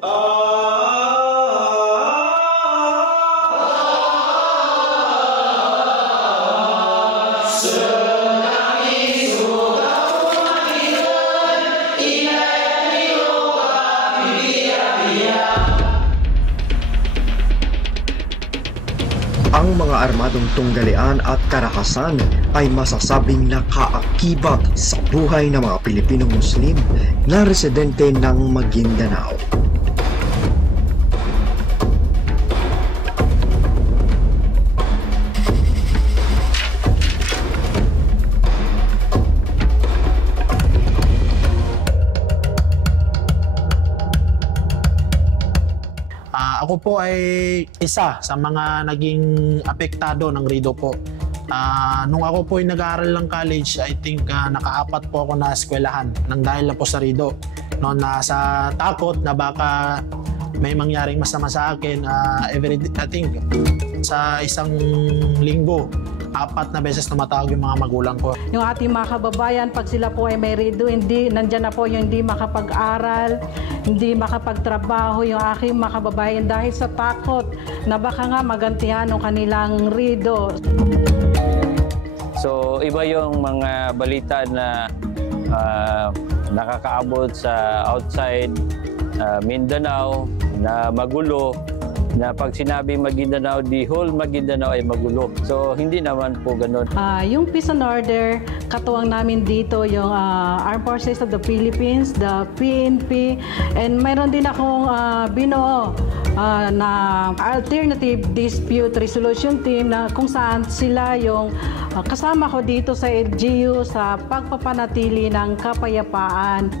Ang mga armadong tunggalian at karakasan ay masasabing nakaakibat sa buhay ng mga Pilipinong Muslim na residente ng Maguindanao. Ako po ay isa sa mga naging apektado ng Rido po. Nung ako po ay nag-aaral ng college, I think nakaapat po ako na eskwelahan nang dahil na po sa Rido. No, sa takot na baka may mangyaring masama sa akin, I think sa isang linggo, 4 na beses tumatawag yung mga magulang ko. Yung ating mga kababayan, pag sila po ay may Rido, nandyan na po yung hindi makapag-aral, hindi makapagtrabaho yung aking mga kababayan dahil sa takot na baka nga magantihan ng kanilang Rido. So iba yung mga balita na nakakaabot sa outside Mindanao na magulo, na pag sinabi Maguindanao, the whole Maguindanao ay magulo. So hindi naman po ganun. Yung peace and order, katuwang namin dito yung Armed Forces of the Philippines, the PNP, and mayroon din akong binuo na Alternative Dispute Resolution Team na kung saan sila yung kasama ko dito sa LGU sa pagpapanatili ng kapayapaan.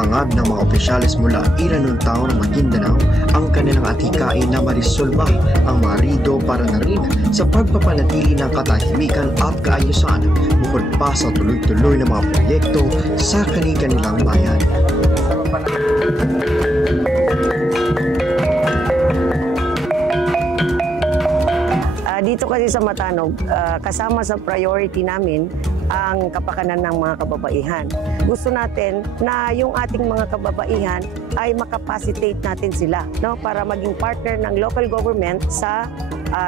Hangad ng mga opisyalis mula ilan ng tao ng Maguindanao ang kanilang atikain na marisolba ang mga Rido para na rin sa pagpapanatili ng katahimikan at kaayusan bukod pa sa tuloy-tuloy na mga proyekto sa kanilang bayan. Dito kasi sa Matanog, kasama sa priority namin ang kapakanan ng mga kababaihan. Gusto natin na yung ating mga kababaihan ay makapacitate natin sila, no, para maging partner ng local government sa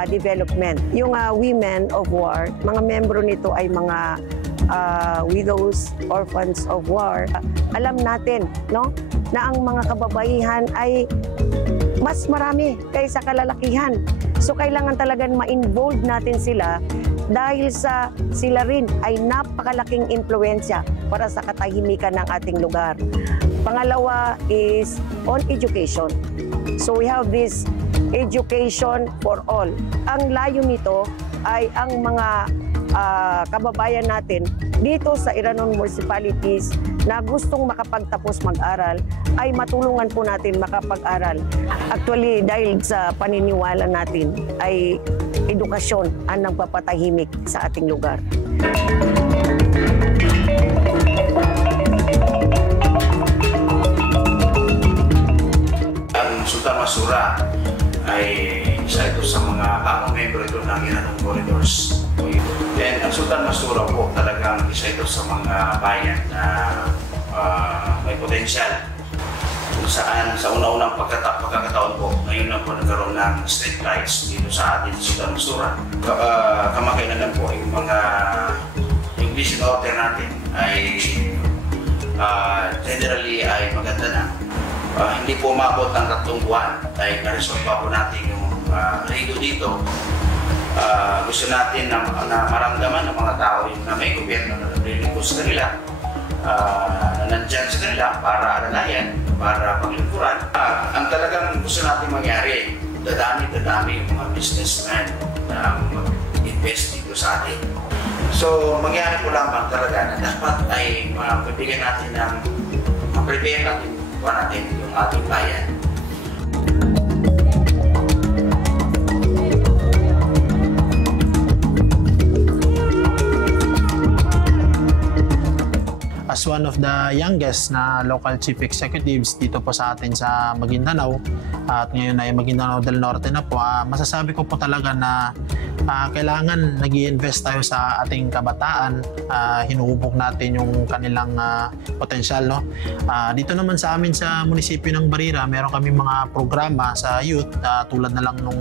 development. Yung Women of War, mga membro nito ay mga widows, orphans of war. Alam natin, no, na ang mga kababaihan ay mas marami kaysa kalalakihan. So kailangan talagang ma-involve natin sila dahil sila rin ay napakalaking impluwensya para sa katahimikan ng ating lugar. Pangalawa is on education. So we have this education for all. Ang layo nito ay ang mga kababayan natin dito sa Iranon municipalities na gustong makapagtapos mag-aral ay matulungan po natin makapag-aral. Actually, dahil sa paniniwala natin ay edukasyon ang nagpapatahimik sa ating lugar. Ang Sultan Masura ay isa ito sa mga bagong membro ito ng Iranon Corridors. And ang Sultan Masura po talagang isa ito sa mga bayan na may potensyal kung saan sa una-unang pagkakataon po ngayon lang po nagkaroon ng street lights dito sa atin Sultan Masura. Kamakailan lang po yung mga English and order natin ay generally ay maganda na. Hindi po umabot ng 3 buwan dahil na-resolve pa po natin yung Rido dito. Gusto natin na maramdaman ng mga tao yung na may gobyerno na naglilingkod sa kanila, na nandyan sa kanila para alalayan, para paglingkuran. Ang talagang gusto natin mangyari, dadami yung mga businessmen na mag-invest dito sa atin. So, mangyari po lamang talaga na dapat ay mapibigyan natin ng ma-prepare natin yung ating bayan. As one of the youngest na local chief executives dito po sa atin sa Maguindanao at ngayon ay Maguindanao del Norte na po. Masasabi ko po talaga na kailangan nag-i-invest tayo sa ating kabataan, hinuhubog natin yung kanilang potensyal, no? Dito naman sa amin sa munisipyo ng Barira, meron kami mga programa sa youth tulad na lang nung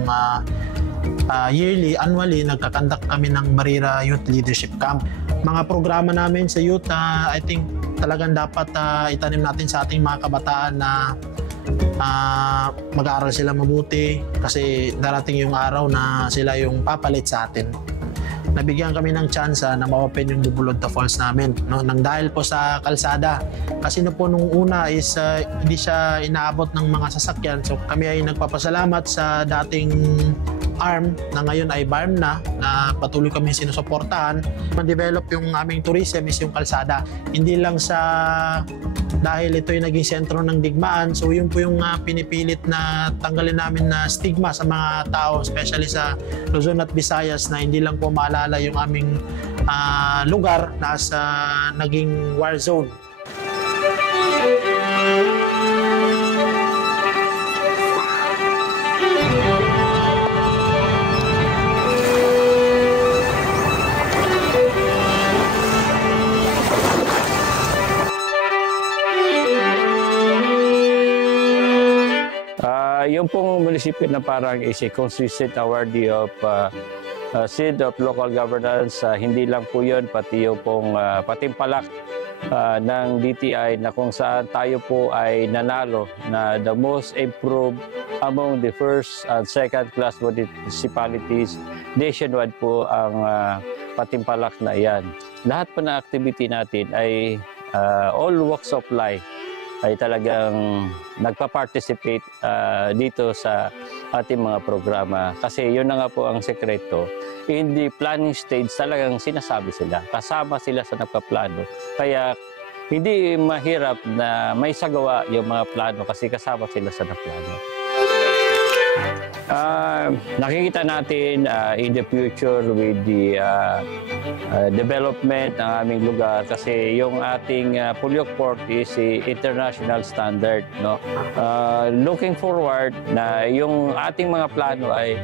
annually, nagkakandak kami ng Barira Youth Leadership Camp. Mga programa namin sa youth, I think talagang dapat itanim natin sa ating mga kabataan na mag-aaral sila mabuti kasi darating yung araw na sila yung papalit sa atin. Nabigyan kami ng chance na ma-open yung Bubulod Falls namin, no? Nang dahil po sa kalsada. Kasi no po nung una is hindi siya inaabot ng mga sasakyan. So kami ay nagpapasalamat sa dating ARM na ngayon ay BARM na patuloy kami sinusuportahan. Ma-develop yung aming tourism is yung kalsada. Hindi lang sa dahil ito yung naging sentro ng digmaan. So yun po yung pinipilit na tanggalin namin na stigma sa mga tao, especially sa Luzon at Visayas, na hindi lang po maalala yung aming lugar na sa naging war zone. Yung pong munisipyo na Parang is a consistent awardee of Seed of Local Governance. Hindi lang po yun, pati yung pong patimpalak ng DTI na kung saan tayo po ay nanalo na the most improved among the first and second class municipalities nationwide po ang patimpalak na yan. Lahat po ng activity natin ay all walks of life ay talagang nagpa-participate dito sa ating mga programa. Kasi yun na nga po ang sekreto. In the planning stage, talagang sinasabi sila. Kasama sila sa nagpaplano. Kaya hindi mahirap na may sagawa yung mga plano kasi kasama sila sa nagplano. Nakikita natin in the future with the development ng aming lugar kasi yung ating Puyok Port is international standard, no? Looking forward na yung ating mga plano ay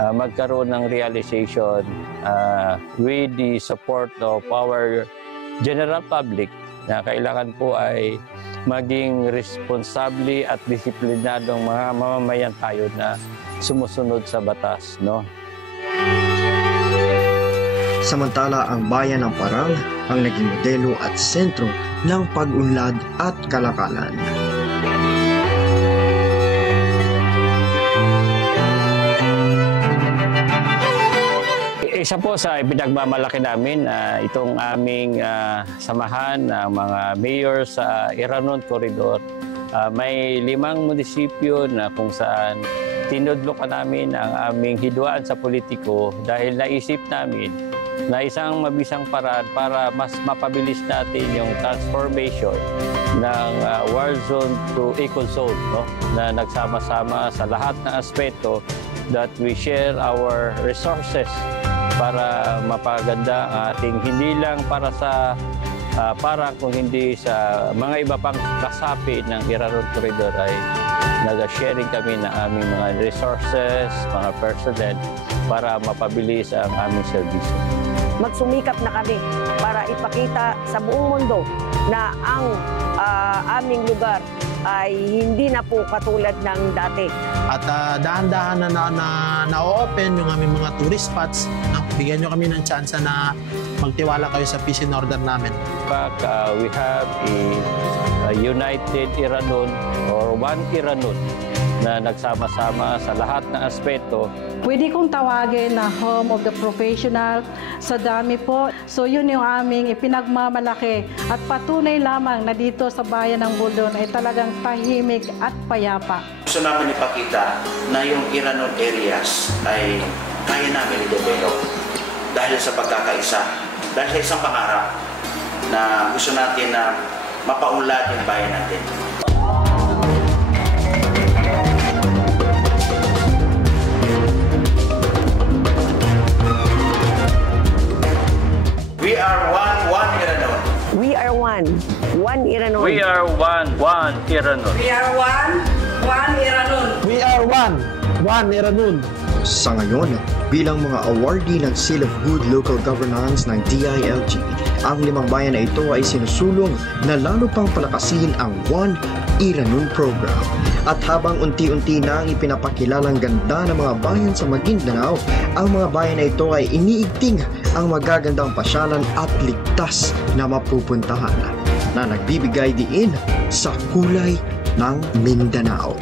magkaroon ng realization with the support of our general public na kailangan po ay maging responsable at disiplinadong mga mamamayan tayo na sumusunod sa batas, no? Samantala, ang bayan ng Parang ang naging modelo at sentro ng pag-unlad at kalakalan. Isa po sa ipinagmamalaki namin itong aming samahan ng mga mayor sa Iranon Corridor. May 5 munisipyo na kung saan tinudlokan namin ang aming hidwaan sa politiko dahil naisip namin na isang mabisang paraan para mas mapabilis natin yung transformation ng war zone to eco zone, no? Na nagsama-sama sa lahat ng aspeto that we share our resources para mapaganda ang ating hindi lang para sa Parang kung hindi sa mga iba pang kasapi ng Iranon Corridor ay nag-sharing kami ng aming mga resources, mga personnel para mapabilis ang aming serbisyo. Magsumikap na kami para ipakita sa buong mundo na ang aming lugar ay hindi na po katulad ng dati. At dahan-dahan na open yung aming mga tourist spots. No? Bigyan nyo kami ng chance na magtiwala kayo sa peace and order namin. In fact, we have a united Iranon or one Iranon na nagsama-sama sa lahat ng aspeto. Pwede kong tawagin na home of the professional sa dami po. So yun yung aming ipinagmamalaki at patunay lamang na dito sa bayan ng Buldon ay talagang tahimik at payapa. Gusto namin ipakita na yung Iranon areas ay kaya namin i-develop dahil sa pagkakaisa, dahil sa isang pangarap na gusto natin na mapaunlad yung bayan natin. We are one Iranon. We are one. Iranon. We are one Iranon. We are one Iranon. Sa ngayon, bilang mga awardee ng Seal of Good Local Governance ng DILG, ang 5 bayan na ito ay sinusulong na lalo pang palakasin ang One Iranon program. At habang unti-unti na ipinapakilalang ganda ng mga bayan sa Maguindanao, ang mga bayan na ito ay iniigting ang magagandang pasyalan at ligtas na mapupuntahan na nagbibigay diin sa kulay ng Mindanao.